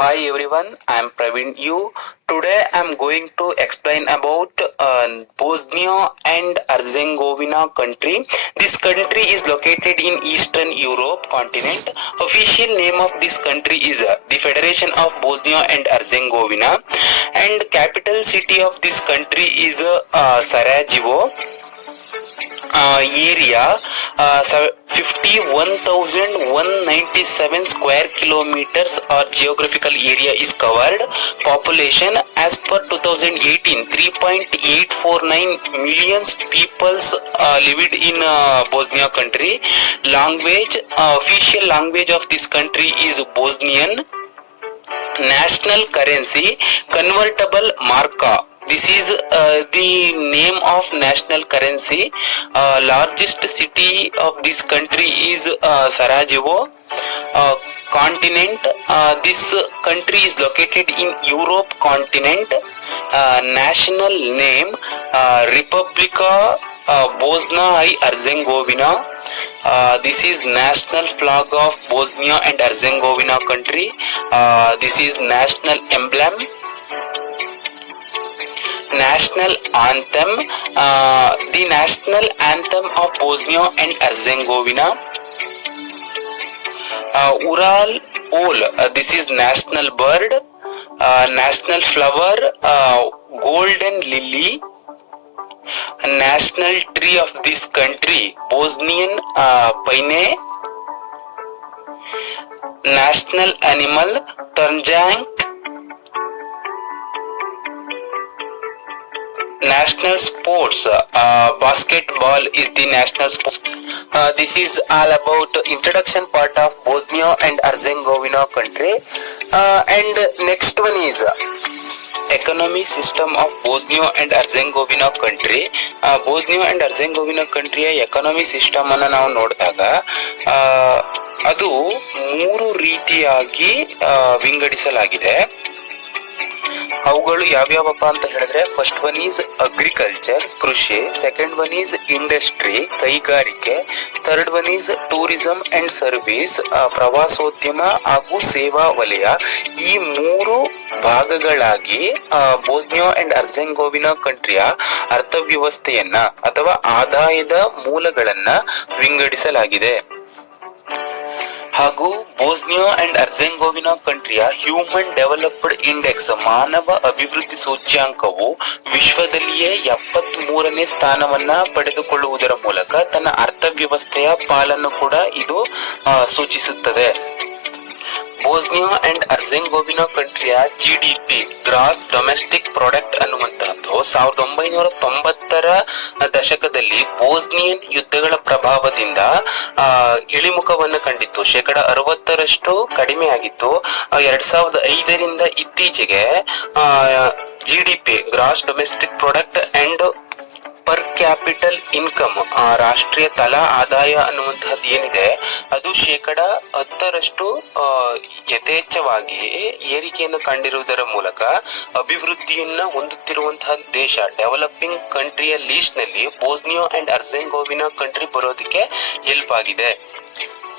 Hi everyone, I am Praveen You. Today I am going to explain about Bosnia and Herzegovina country. This country is located in Eastern Europe continent. Official name of this country is the Federation of Bosnia and Herzegovina, and capital city of this country is Sarajevo. Area 51,197 square kilometers or geographical area is covered. Population as per 2018 3.849 million people lived in Bosnia country. Language, official language of this country is Bosnian. National currency convertible marka. This is the name of national currency. Largest city of this country is Sarajevo. Continent, this country is located in Europe continent. National name Republika Bosnia and Herzegovina. This is national flag of Bosnia and Herzegovina country. This is national emblem. National anthem, the national anthem of Bosnia and Herzegovina. Ural owl, this is national bird. National flower, golden lily. National tree of this country, Bosnian pine. National animal, Tanjak. National sports, basketball is the national sport. This is all about introduction part of Bosnia and Herzegovina country. And next one is economy system of Bosnia and Herzegovina country. Bosnia and Herzegovina country economy system ಅನ್ನು ನಾವು ನೋಡಿದಾಗ ಅದು ಮೂರು ರೀತಿಯಾಗಿ ವಿಂಗಡಿಸಲಾಗಿದೆ. ಅವುಗಳು ಯಾವ್ಯಾವಪ್ಪ ಅಂತ ಹೇಳಿದ್ರೆ, ಫಸ್ಟ್ ಒನ್ ಈಸ್ ಅಗ್ರಿಕಲ್ಚರ್ ಕೃಷಿ, ಸೆಕೆಂಡ್ ಒನ್ ಈಸ್ ಇಂಡಸ್ಟ್ರಿ ಕೈಗಾರಿಕೆ, third one is tourism and service ಪ್ರವಾಸೋದ್ಯಮ ಹಾಗೂ ಸೇವಾ ವಲಯ. ಈ ಮೂರು ಭಾಗಗಳಾಗಿ ಬೋಸ್ನಿಯಾ ಅಂಡ್ ಹರ್ಜೆಗೋವಿನಾ ಕಂಟ್ರಿಯ ಅರ್ಥವ್ಯವಸ್ಥೆಯನ್ನ ಅಥವಾ ಆದಾಯದ ಮೂಲಗಳನ್ನ ವಿಂಗಡಿಸಲಾಗಿದೆ. ಹಾಗೂ ಬೋಸ್ನಿಯಾ ಅಂಡ್ ಹರ್ಜೆಗೋವಿನಾ ಕಂಟ್ರಿಯ ಹ್ಯೂಮನ್ ಡೆವಲಪ್ಡ್ ಇಂಡೆಕ್ಸ್ ಮಾನವ ಅಭಿವೃದ್ಧಿ ಸೂಚ್ಯಾಂಕವು ವಿಶ್ವದಲ್ಲಿಯೇ 73ನೇ ಸ್ಥಾನವನ್ನ ಪಡೆದುಕೊಳ್ಳುವುದರ ಮೂಲಕ ತನ್ನ ಅರ್ಥವ್ಯವಸ್ಥೆಯ ಪಾಲನ್ನು ಕೂಡ ಇದು ಸೂಚಿಸುತ್ತದೆ. ಬೋಸ್ನಿಯಾ ಅಂಡ್ ಹರ್ಜೆಗೋವಿನಾ ಕಂಟ್ರಿಯ GDP ಗ್ರಾಸ್ ಡೊಮೆಸ್ಟಿಕ್ ಪ್ರಾಡಕ್ಟ್ ಅನ್ನುವಂತಹದ್ದು 1990ರ ದಶಕದಲ್ಲಿ ಬೋಸ್ನಿಯನ್ ಯುದ್ಧಗಳ ಪ್ರಭಾವದಿಂದ ಇಳಿಮುಖವನ್ನು ಕಂಡಿತ್ತು. 60% ಕಡಿಮೆ ಆಗಿತ್ತು. 2005ರಿಂದ ಇತ್ತೀಚೆಗೆ GDP gross domestic product and per capital income ರಾಷ್ಟ್ರೀಯ ತಲಾ ಆದಾಯ ಅನ್ನುವಂತಹದ್ದು ಏನಿದೆ ಅದು 10% ಯಥೇಚ್ಛವಾಗಿ ಏರಿಕೆಯನ್ನು ಕಂಡಿರುವುದರ ಮೂಲಕ ಅಭಿವೃದ್ಧಿಯನ್ನ ಹೊಂದುತ್ತಿರುವಂತಹ ದೇಶ, ಡೆವಲಪಿಂಗ್ ಕಂಟ್ರಿಯ ಲೀಸ್ಟ್ ನಲ್ಲಿ ಬೋಸ್ನಿಯಾ ಅಂಡ್ ಹರ್ಜೆಗೋವಿನಾ ಕಂಟ್ರಿ ಬರೋದಕ್ಕೆ ಹೆಲ್ಪ್ ಆಗಿದೆ.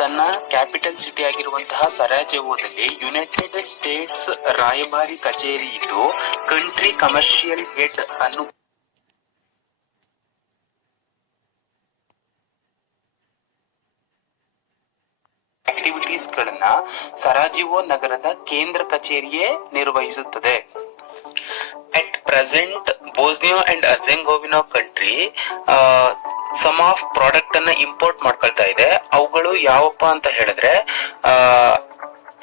ತನ್ನ ಕ್ಯಾಪಿಟಲ್ ಸಿಟಿ ಆಗಿರುವಂತಹ ಸರಾಜೆವೋದಲ್ಲಿ ಯುನೈಟೆಡ್ ಸ್ಟೇಟ್ಸ್ ರಾಯಭಾರಿ ಕಚೇರಿ ಇದ್ದು ಕಂಟ್ರಿ ಕಮರ್ಷಿಯಲ್ ಹೆಡ್ ಅನ್ನು ಆಕ್ಟಿವಿಟೀಸ್ ಗಳನ್ನ ಸರಾಜೆವೋ ನಗರದ ಕೇಂದ್ರ ಕಚೇರಿಯೇ ನಿರ್ವಹಿಸುತ್ತದೆ. At present Bosnia and Herzegovina country sum of product ಅನ್ನ ಇಂಪೋರ್ಟ್ ಮಾಡ್ಕೊಳ್ತಾ ಇದೆ. ಅವುಗಳು ಯಾವಪ್ಪ ಅಂತ ಹೇಳಿದ್ರೆ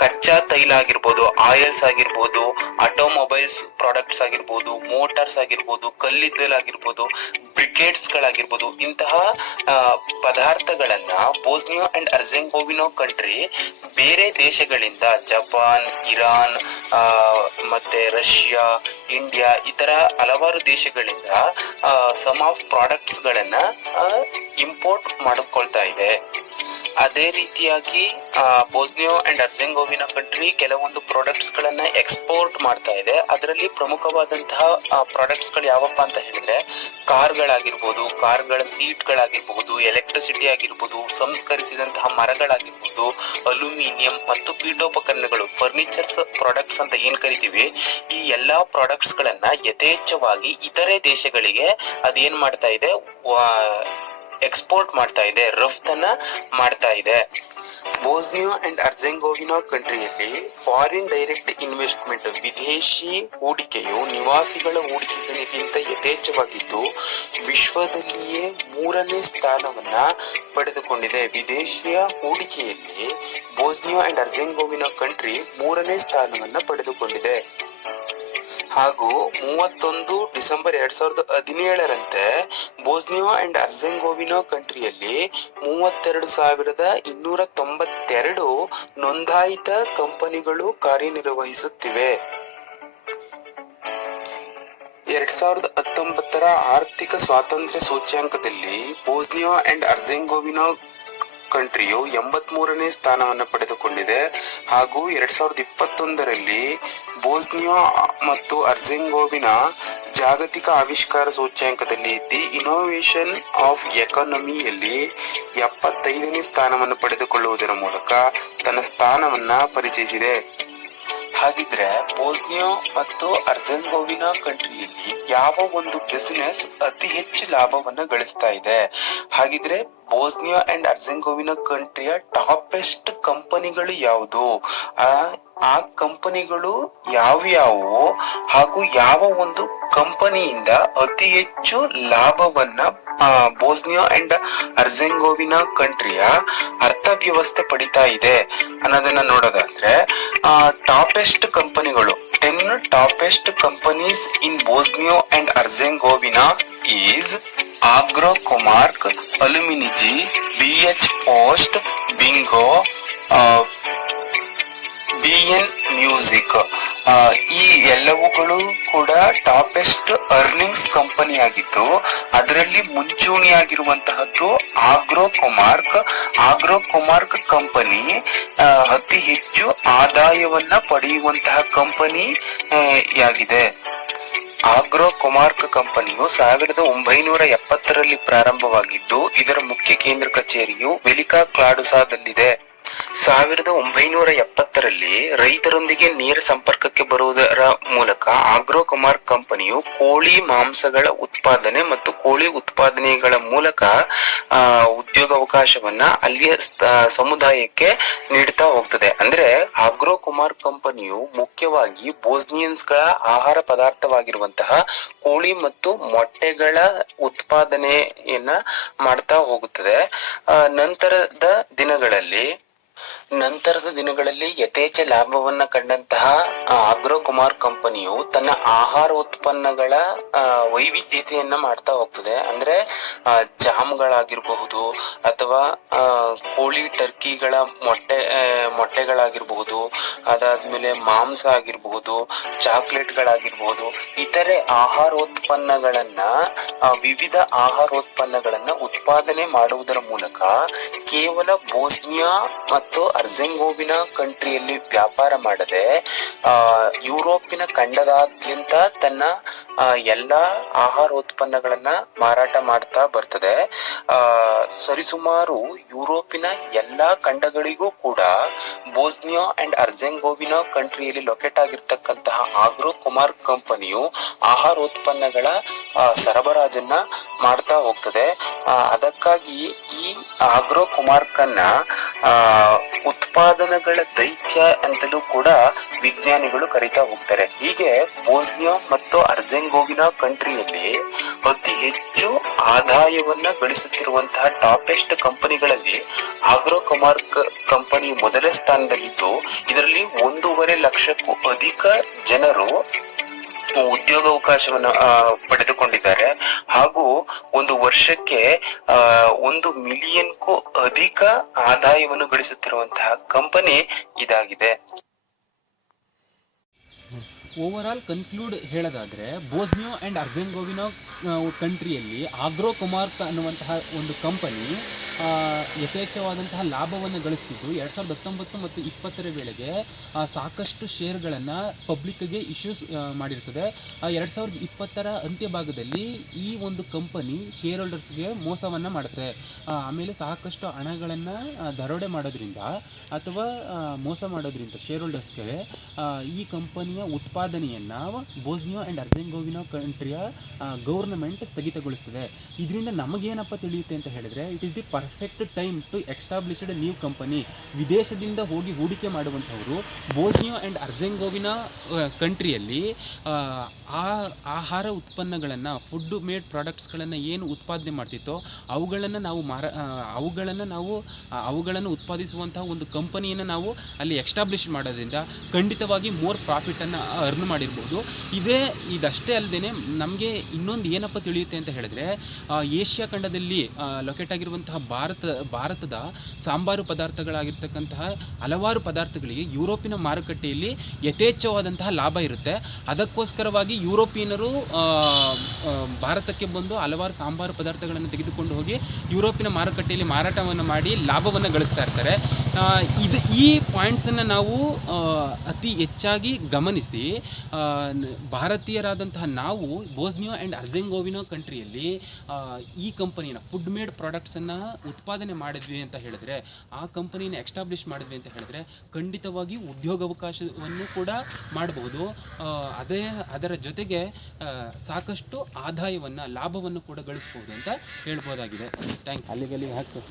ಕಚ್ಚಾ ತೈಲ ಆಗಿರ್ಬೋದು, ಆಯಿಲ್ಸ್ ಆಗಿರ್ಬೋದು, ಆಟೋಮೊಬೈಲ್ಸ್ ಪ್ರಾಡಕ್ಟ್ಸ್ ಆಗಿರ್ಬೋದು, ಮೋಟಾರ್ಸ್ ಆಗಿರ್ಬೋದು, ಕಲ್ಲಿದ್ದಲು ಆಗಿರ್ಬೋದು, ಬ್ರಿಗೇಡ್ಸ್ ಗಳಾಗಿರ್ಬೋದು, ಇಂತಹ ಪದಾರ್ಥಗಳನ್ನ ಬೋಸ್ನಿಯಾ ಅಂಡ್ ಹರ್ಜೆಗೋವಿನಾ ಕಂಟ್ರಿ ಬೇರೆ ದೇಶಗಳಿಂದ ಜಪಾನ್, ಇರಾನ್, ಮತ್ತೆ ರಷ್ಯಾ, ಇಂಡಿಯಾ ಇತರ ಹಲವಾರು ದೇಶಗಳಿಂದ ಸಮ್ ಆಫ್ ಪ್ರಾಡಕ್ಟ್ಸ್ ಗಳನ್ನ ಇಂಪೋರ್ಟ್ ಮಾಡಿಕೊಳ್ತಾ ಇದೆ. ಅದೇ ರೀತಿಯಾಗಿ ಬೋಸ್ನಿಯೋ ಅಂಡ್ ಅರ್ಜೆಂಗೋವಿನಾ ಕಂಟ್ರಿ ಕೆಲವೊಂದು ಪ್ರಾಡಕ್ಟ್ಸ್ ಗಳನ್ನ ಎಕ್ಸ್ಪೋರ್ಟ್ ಮಾಡ್ತಾ ಇದೆ. ಅದರಲ್ಲಿ ಪ್ರಮುಖವಾದಂತಹ ಪ್ರಾಡಕ್ಟ್ಸ್ ಗಳು ಯಾವಪ್ಪ ಅಂತ ಹೇಳಿದ್ರೆ ಕಾರ್ಗಳಾಗಿರ್ಬೋದು, ಕಾರ್ಗಳ ಸೀಟ್ ಗಳಾಗಿರ್ಬಹುದು, ಎಲೆಕ್ಟ್ರಿಸಿಟಿ ಆಗಿರ್ಬೋದು, ಸಂಸ್ಕರಿಸಿದಂತಹ ಮರಗಳಾಗಿರ್ಬೋದು, ಅಲ್ಯೂಮಿನಿಯಂ ಮತ್ತು ಪೀಠೋಪಕರಣಗಳು, ಫರ್ನಿಚರ್ಸ್ ಪ್ರಾಡಕ್ಟ್ಸ್ ಅಂತ ಏನ್ ಕರಿತೀವಿ, ಈ ಎಲ್ಲಾ ಪ್ರಾಡಕ್ಟ್ಸ್ ಗಳನ್ನ ಯಥೇಚ್ಛವಾಗಿ ಇತರೆ ದೇಶಗಳಿಗೆ ಅದೇನ್ ಮಾಡ್ತಾ ಇದೆ, ಎಕ್ಸ್ಪೋರ್ಟ್ ಮಾಡ್ತಾ ಇದೆ, ರಫ್ತನ್ನ ಮಾಡ್ತಾ ಇದೆ. ಬೋಸ್ನಿಯೋ ಅಂಡ್ ಅರ್ಜೆಂಗೋವಿನಾ ಕಂಟ್ರಿಯಲ್ಲಿ ಫಾರಿನ್ ಡೈರೆಕ್ಟ್ ಇನ್ವೆಸ್ಟ್ಮೆಂಟ್, ವಿದೇಶಿ ಹೂಡಿಕೆಯು ನಿವಾಸಿಗಳ ಹೂಡಿಕೆಗಳಿಗಿಂತ ಯಥೇಚ್ಛವಾಗಿದ್ದು ವಿಶ್ವದಲ್ಲಿಯೇ 3ನೇ ಸ್ಥಾನವನ್ನ ಪಡೆದುಕೊಂಡಿದೆ. ವಿದೇಶಿಯ ಹೂಡಿಕೆಯಲ್ಲಿ ಬೋಸ್ನಿಯೋ ಅಂಡ್ ಅರ್ಜೆಂಗೋವಿನಾ ಕಂಟ್ರಿ 3ನೇ ಸ್ಥಾನವನ್ನ ಪಡೆದುಕೊಂಡಿದೆ. ಹಾಗೂ 31 ಡಿಸೆಂಬರ್ 2017ರಂತೆ ಬೋಸ್ನಿಯೋ ಅಂಡ್ ಅರ್ಜೆಂಗೋವಿನಾ ಕಂಟ್ರಿಯಲ್ಲಿ 32,292 ನೋಂದಾಯಿತ ಕಂಪನಿಗಳು ಕಾರ್ಯನಿರ್ವಹಿಸುತ್ತಿವೆ. 2019ರ ಆರ್ಥಿಕ ಸ್ವಾತಂತ್ರ್ಯ ಸೂಚ್ಯಂಕದಲ್ಲಿ ಬೋಸ್ನಿಯೋ ಅಂಡ್ ಅರ್ಜೆಂಗೋವಿನಾ ಕಂಟ್ರಿಯು 83ನೇ ಸ್ಥಾನವನ್ನು ಪಡೆದುಕೊಂಡಿದೆ. ಹಾಗೂ 2021ರಲ್ಲಿ ಬೋಸ್ನಿಯೋ ಮತ್ತು ಅರ್ಜೆಂಗೋವಿನಾ ಜಾಗತಿಕ ಆವಿಷ್ಕಾರ ಸೂಚ್ಯಂಕದಲ್ಲಿ ದಿ ಇನೋವೇಷನ್ ಆಫ್ ಎಕಾನಮಿಯಲ್ಲಿ 75ನೇ ಸ್ಥಾನವನ್ನು ಪಡೆದುಕೊಳ್ಳುವುದರ ಮೂಲಕ ತನ್ನ ಸ್ಥಾನವನ್ನ ಪರಿಚಯಿಸಿದೆ. ಹಾಗಿದ್ರೆ ಬೋಸ್ನಿಯೋ ಮತ್ತು ಅರ್ಜೆಂಗೋವಿನಾ ಕಂಟ್ರಿಯಲ್ಲಿ ಯಾವ ಒಂದು ಬಿಸಿನೆಸ್ ಅತಿ ಹೆಚ್ಚು ಲಾಭವನ್ನ ಗಳಿಸ್ತಾ ಇದೆ? ಹಾಗಿದ್ರೆ ಬೋಸ್ನಿಯೋ ಅಂಡ್ ಅರ್ಜೆಂಗೋವಿನಾ ಕಂಟ್ರಿಯ ಟಾಪೆಸ್ಟ್ ಕಂಪನಿಗಳು ಯಾವುದು, ಆ ಕಂಪನಿಗಳು ಯಾವ್ಯಾವು, ಹಾಗೂ ಯಾವ ಒಂದು ಕಂಪನಿಯಿಂದ ಅತಿ ಹೆಚ್ಚು ಲಾಭವನ್ನ ಬೋಸ್ನಿಯೋ ಅಂಡ್ ಅರ್ಜೆಂಗೋವಿನಾ ಕಂಟ್ರಿಯ ಅರ್ಥವ್ಯವಸ್ಥೆ ಪಡಿತಾ ಇದೆ ಅನ್ನೋದನ್ನ ನೋಡೋದಾದ್ರೆ, ಟಾಪೆಸ್ಟ್ ಕಂಪನಿಗಳು 10 toppest companies in Bosnia and Herzegovina is Agrokomerc, Aluminij, BH post, Bingo, BN music. ಈ ಎಲ್ಲವುಗಳು ಕೂಡ ಟಾಪೆಸ್ಟ್ ಅರ್ನಿಂಗ್ಸ್ ಕಂಪನಿ ಆಗಿದ್ದು ಅದರಲ್ಲಿ ಮುಂಚೂಣಿಯಾಗಿರುವಂತಹದ್ದು ಆಗ್ರೋ ಕೊಮಾರ್ಕ್ ಕಂಪನಿ ಅತಿ ಹೆಚ್ಚು ಆದಾಯವನ್ನ ಪಡೆಯುವಂತಹ ಕಂಪನಿ ಯಾಗಿದೆ. ಆಗ್ರೋ ಕೊಮಾರ್ಕ್ ಕಂಪನಿಯು 1970ರಲ್ಲಿ ಪ್ರಾರಂಭವಾಗಿದ್ದು ಇದರ ಮುಖ್ಯ ಕೇಂದ್ರ ಕಚೇರಿಯು ವೆಲಿಕಾ ಕ್ಲಾಡುಸಾದಲ್ಲಿದೆ. 1970ರಲ್ಲಿ ರೈತರೊಂದಿಗೆ ನೇರ ಸಂಪರ್ಕಕ್ಕೆ ಬರುವುದರ ಮೂಲಕ ಆಗ್ರೋ ಕೊಮಾರ್ಕ್ ಕಂಪನಿಯು ಕೋಳಿ ಮಾಂಸಗಳ ಉತ್ಪಾದನೆ ಮತ್ತು ಕೋಳಿ ಉತ್ಪಾದನೆಗಳ ಮೂಲಕ ಉದ್ಯೋಗಾವಕಾಶವನ್ನ ಅಲ್ಲಿಯ ಸಮುದಾಯಕ್ಕೆ ನೀಡುತ್ತಾ ಹೋಗ್ತದೆ. ಅಂದ್ರೆ ಆಗ್ರೋ ಕೊಮಾರ್ಕ್ ಕಂಪನಿಯು ಮುಖ್ಯವಾಗಿ ಬೋಸ್ನಿಯನ್ಸ್ ಗಳ ಆಹಾರ ಪದಾರ್ಥವಾಗಿರುವಂತಹ ಕೋಳಿ ಮತ್ತು ಮೊಟ್ಟೆಗಳ ಉತ್ಪಾದನೆಯನ್ನ ಮಾಡ್ತಾ ಹೋಗುತ್ತದೆ. ನಂತರದ ದಿನಗಳಲ್ಲಿ ಯಥೇಚ್ಛ ಲಾಭವನ್ನ ಕಂಡಂತಹ ಆಗ್ರೋ ಕೊಮಾರ್ಕ್ ಕಂಪನಿಯು ತನ್ನ ಆಹಾರ ಉತ್ಪನ್ನಗಳ ವೈವಿಧ್ಯತೆಯನ್ನ ಮಾಡ್ತಾ ಹೋಗ್ತದೆ. ಅಂದ್ರೆ ಜಾಮ್ಗಳಾಗಿರಬಹುದು ಅಥವಾ ಕೋಳಿ ಟರ್ಕಿಗಳ ಮೊಟ್ಟೆಗಳಾಗಿರಬಹುದು, ಅದಾದ್ಮೇಲೆ ಮಾಂಸ ಆಗಿರಬಹುದು, ಚಾಕ್ಲೇಟ್ಗಳಾಗಿರಬಹುದು, ಇತರೆ ಆಹಾರೋತ್ಪನ್ನಗಳನ್ನ ವಿವಿಧ ಆಹಾರೋತ್ಪನ್ನಗಳನ್ನ ಉತ್ಪಾದನೆ ಮಾಡುವುದರ ಮೂಲಕ ಕೇವಲ ಬೋಸ್ನಿಯಾ ಮತ್ತು ಅರ್ಜೆಂಗೋವಿನಾ ಕಂಟ್ರಿಯಲ್ಲಿ ವ್ಯಾಪಾರ ಮಾಡದೆ ಯುರೋಪಿನ ಖಂಡದಾದ್ಯಂತ ತನ್ನ ಎಲ್ಲಾ ಆಹಾರೋತ್ಪನ್ನಗಳನ್ನ ಮಾರಾಟ ಮಾಡ್ತಾ ಬರ್ತದೆ. ಸರಿಸುಮಾರು ಯುರೋಪಿನ ಎಲ್ಲಾ ಖಂಡಗಳಿಗೂ ಕೂಡ ಬೋಸ್ನಿಯಾ ಅಂಡ್ ಅರ್ಜೆಂಗೋವಿನಾ ಕಂಟ್ರಿಯಲ್ಲಿ ಲೊಕೇಟ್ ಆಗಿರ್ತಕ್ಕಂತಹ ಆಗ್ರೋ ಕೊಮಾರ್ಕ್ ಕಂಪನಿಯು ಆಹಾರೋತ್ಪನ್ನಗಳ ಸರಬರಾಜನ್ನ ಮಾಡ್ತಾ ಹೋಗ್ತದೆ. ಅದಕ್ಕಾಗಿ ಈ ಆಗ್ರೋ ಕೊಮಾರ್ಕ್ ಅನ್ನ ಉತ್ಪಾದನೆಗಳ ದೈತ್ಯ ಅಂತಲೂ ಕೂಡ ವಿಜ್ಞಾನಿಗಳು ಕರೀತಾ ಹೋಗ್ತಾರೆ. ಹೀಗೆ ಬೋಸ್ನಿಯಾ ಮತ್ತು ಅರ್ಜೆಂಗೋವಿನಾ ಕಂಟ್ರಿಯಲ್ಲಿ ಅತಿ ಹೆಚ್ಚು ಆದಾಯವನ್ನ ಗಳಿಸುತ್ತಿರುವಂತಹ ಟಾಪೆಸ್ಟ್ ಕಂಪನಿಗಳಲ್ಲಿ ಆಗ್ರೋ ಕೊಮಾರ್ಕ್ ಕಂಪನಿ ಮೊದಲ ಸ್ಥಾನದಲ್ಲಿದ್ದು ಇದರಲ್ಲಿ 1.5 ಲಕ್ಷಕ್ಕೂ ಅಧಿಕ ಜನರು ಉದ್ಯೋಗಾವಕಾಶವನ್ನು ಪಡೆದುಕೊಂಡಿದ್ದಾರೆ. ಹಾಗೂ ಒಂದು ವರ್ಷಕ್ಕೆ 1 ಮಿಲಿಯನ್ಗೂ ಅಧಿಕ ಆದಾಯವನ್ನು ಗಳಿಸುತ್ತಿರುವಂತಹ ಕಂಪನಿ ಇದಾಗಿದೆ. ಓವರಾಲ್ ಕನ್ಕ್ಲೂಡ್ ಹೇಳೋದಾದರೆ, ಬೋಸ್ನಿಯೋ ಆ್ಯಂಡ್ ಅರ್ಜೆಂಗೋವಿನಾ ಕಂಟ್ರಿಯಲ್ಲಿ ಆಗ್ರೋ ಕೊಮಾರ್ಕ್ ಅನ್ನುವಂತಹ ಒಂದು ಕಂಪನಿ ಯಥೇಚ್ಛವಾದಂತಹ ಲಾಭವನ್ನು ಗಳಿಸ್ತಿದ್ದು 2019 ಮತ್ತು 2020 ವೇಳೆಗೆ ಸಾಕಷ್ಟು ಶೇರ್ಗಳನ್ನು ಪಬ್ಲಿಕ್ಗೆ ಇಶ್ಯೂಸ್ ಮಾಡಿರ್ತದೆ. 2020 ಅಂತ್ಯಭಾಗದಲ್ಲಿ ಈ ಒಂದು ಕಂಪನಿ ಶೇರ್ ಹೋಲ್ಡರ್ಸ್ಗೆ ಮೋಸವನ್ನು ಮಾಡುತ್ತೆ. ಆಮೇಲೆ ಸಾಕಷ್ಟು ಹಣಗಳನ್ನು ದರೋಡೆ ಮಾಡೋದ್ರಿಂದ ಅಥವಾ ಮೋಸ ಮಾಡೋದ್ರಿಂದ ಶೇರ್ ಹೋಲ್ಡರ್ಸ್ಗೆ ಈ ಕಂಪನಿಯ ಉತ್ಪಾದನೆಯನ್ನು ಬೋಸ್ನಿಯೋ ಆ್ಯಂಡ್ ಅರ್ಜೆಂಗೋವಿನಾ ಕಂಟ್ರಿಯ ಗೌರ್ನಮೆಂಟ್ ಸ್ಥಗಿತಗೊಳಿಸ್ತದೆ. ಇದರಿಂದ ನಮಗೇನಪ್ಪ ತಿಳಿಯುತ್ತೆ ಅಂತ ಹೇಳಿದ್ರೆ, it is the perfect time to established new company. ವಿದೇಶದಿಂದ ಹೋಗಿ ಹೂಡಿಕೆ ಮಾಡುವಂಥವರು ಬೋಸ್ನಿಯೋ ಆ್ಯಂಡ್ ಅರ್ಜೆಂಗೋವಿನಾ ಕಂಟ್ರಿಯಲ್ಲಿ ಆಹಾರ ಉತ್ಪನ್ನಗಳನ್ನು, ಫುಡ್ ಮೇಡ್ ಪ್ರಾಡಕ್ಟ್ಸ್ಗಳನ್ನು ಏನು ಉತ್ಪಾದನೆ ಮಾಡ್ತಿತ್ತೋ ಅವುಗಳನ್ನು ಉತ್ಪಾದಿಸುವಂತಹ ಒಂದು ಕಂಪನಿಯನ್ನು ನಾವು ಅಲ್ಲಿ ಎಸ್ಟಾಬ್ಲಿಷ್ ಮಾಡೋದ್ರಿಂದ ಖಂಡಿತವಾಗಿ ಮೋರ್ ಪ್ರಾಫಿಟನ್ನು ಅರ್ನ್ ಮಾಡಿರ್ಬೋದು. ಇದಷ್ಟೇ ಅಲ್ಲದೆ ನಮಗೆ ಇನ್ನೊಂದು ಏನಪ್ಪ ತಿಳಿಯುತ್ತೆ ಅಂತ ಹೇಳಿದ್ರೆ, ಏಷ್ಯಾ ಖಂಡದಲ್ಲಿ ಲೊಕೇಟ್ ಆಗಿರುವಂತಹ ಭಾರತದ ಸಾಂಬಾರು ಪದಾರ್ಥಗಳಾಗಿರ್ತಕ್ಕಂತಹ ಹಲವಾರು ಪದಾರ್ಥಗಳಿಗೆ ಯುರೋಪಿನ ಮಾರುಕಟ್ಟೆಯಲ್ಲಿ ಯಥೇಚ್ಛವಾದಂತಹ ಲಾಭ ಇರುತ್ತೆ. ಅದಕ್ಕೋಸ್ಕರವಾಗಿ ಯುರೋಪಿಯನರು ಭಾರತಕ್ಕೆ ಬಂದು ಹಲವಾರು ಸಾಂಬಾರು ಪದಾರ್ಥಗಳನ್ನು ತೆಗೆದುಕೊಂಡು ಹೋಗಿ ಯುರೋಪಿನ ಮಾರುಕಟ್ಟೆಯಲ್ಲಿ ಮಾರಾಟವನ್ನು ಮಾಡಿ ಲಾಭವನ್ನು ಗಳಿಸ್ತಾ ಇರ್ತಾರೆ. ಈ ಪಾಯಿಂಟ್ಸನ್ನು ನಾವು ಅತಿ ಹೆಚ್ಚಾಗಿ ಗಮನಿಸಿ, ಭಾರತೀಯರಾದಂತಹ ನಾವು ಬೋಸ್ನಿಯೋ ಆ್ಯಂಡ್ ಅರ್ಜೆಂಗೋವಿನಾ ಕಂಟ್ರಿಯಲ್ಲಿ ಈ ಕಂಪನಿನ ಫುಡ್ ಮೇಡ್ ಪ್ರಾಡಕ್ಟ್ಸನ್ನು ಉತ್ಪಾದನೆ ಮಾಡಿದ್ವಿ ಅಂತ ಹೇಳಿದ್ರೆ, ಆ ಕಂಪನಿನ ಎಸ್ಟಾಬ್ಲಿಷ್ ಮಾಡಿದ್ವಿ ಅಂತ ಹೇಳಿದ್ರೆ ಖಂಡಿತವಾಗಿ ಉದ್ಯೋಗಾವಕಾಶವನ್ನು ಕೂಡ ಮಾಡಬಹುದು. ಅದರ ಜೊತೆಗೆ ಸಾಕಷ್ಟು ಆದಾಯವನ್ನು, ಲಾಭವನ್ನು ಕೂಡ ಗಳಿಸ್ಬೋದು ಅಂತ ಹೇಳ್ಬೋದಾಗಿದೆ. Thank you. ಅಲ್ಲಿಗೆ ಹಾಕು.